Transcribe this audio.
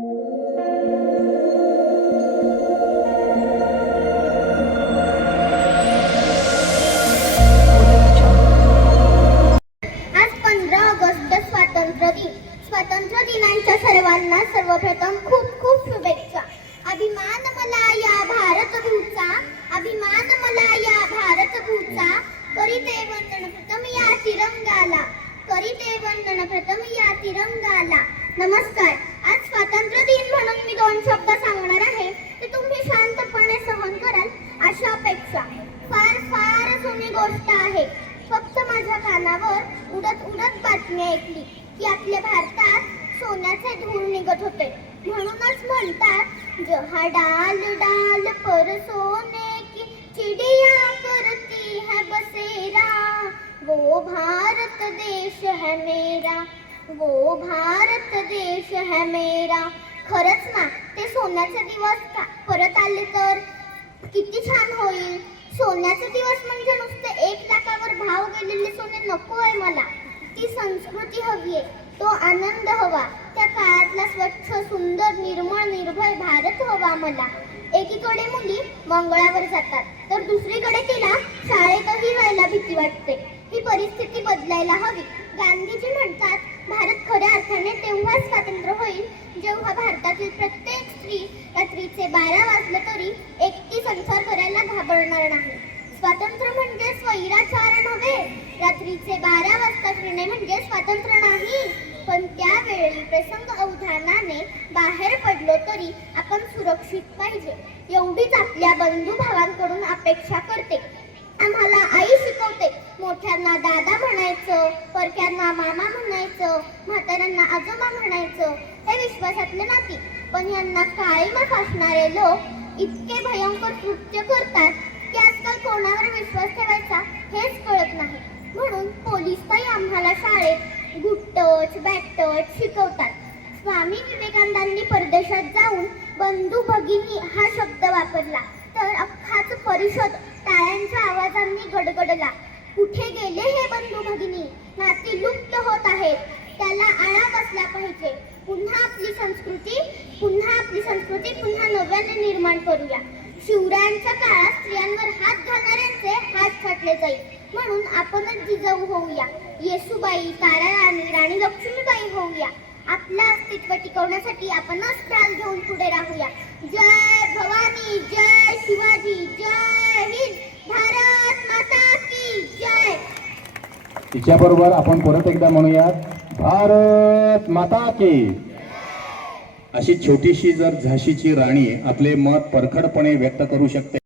आज पंधरा ऑगस्ट स्वातंत्र्य दिन. स्वातंत्र्य दिनाच्या सर्वांना सर्वप्रथम खूप खूप शुभेच्छा. अभिमान मला या भारत भूचा अभिमान मला या भारत भूचा करीते वंदन प्रथम या तिरंगाला करीते वंदन प्रथम या तिरंगाला. नमस्कार. एकूणच बातमी ऐकली की आपल्या भारतात सोन्याचे धूळ निघत होते. म्हणूनच म्हणतात जहा डाल डाल पर सोने की चिड़िया करती है बसेरा. वो भारत देश है मेरा वो भारत देश है मेरा. खरंच ना ते सोन्याचे दिवस का? परत आले तर किती छान होईल. सोन्याचे दिवस म्हणजे नुसते एक लाखावर भाव गेलेले सोने नको संस्कृती हवी आहे. तो आनंद हवा. त्या काळातला स्वच्छ सुंदर निर्मळ निर्भय भारत हवा मला. एकीकडे मुली मंगळावर जातात तर दुसरीकडे तिला शाळेतही जायला भीती वाटते. ही परिस्थिती बदलायला हवी. गांधीजी म्हणतात भारत खऱ्या अर्थाने तेव्हाच स्वातंत्र्य होईल जेव्हा भारतातील प्रत्येक स्त्री रात्रीचे बारा वाजले तरी एकटी संसार करायला घाबरणार नाही. स्वातंत्र्य म्हणजे स्वैराचार नव्हे रात्रीचे बारा वाजता फिरणे म्हणजे स्वातंत्र्य नाही. पण त्यावेळी प्रसंग अवधानाने बाहेर पडलो तरी आपण सुरक्षित पाहिजे. एवढीच आपल्या बंधू भावांकडून अपेक्षा करते. आम्हाला आई शिकवते. मोठ्यांना दादा म्हणायचं परक्यांना मामा म्हणायचं म्हाताऱ्यांना आजोबा म्हणायचं हे विश्वासातले नाती. पण यांना काळीमा फासणारे लोक इतके भयंकर कृत्य करतात की आजकाल कोणावर विश्वास ठेवा परदेशात जाऊन बंधू भगिनी हा शब्द वापरला. तर अख्खाच परिषद टाळ्यांच्या आवाजांनी गडगडला. कुठे गेले हे बंधू भगिनी? नाती लुप्त होत आहेत. त्याला आळा बसला पाहिजे. पुन्हा आपली संस्कृती पुन्हा आपली संस्कृती पुन्हा नव्याने निर्माण करूया. शिवरायांच्या काळात स्त्रियांवर हात घालणाऱ्यांचे हात छाटले जाईल. म्हणून आपणच जिजाऊ होऊया. येसुबाई तारा राणी राणी लक्ष्मीबाई होऊया. आपला अस्तित्व टिकवण्यासाठी आपणच ढाल घेऊन पुढे राहूया. जय भवानी जय शिवाजी जय हिंद भारत माता की जय. तिच्याबरोबर आपण परत एकदा म्हणूयात भारत माता की अशी छोटीशी जर झाशीची राणी आपले मत परखडपणे व्यक्त करू शकते.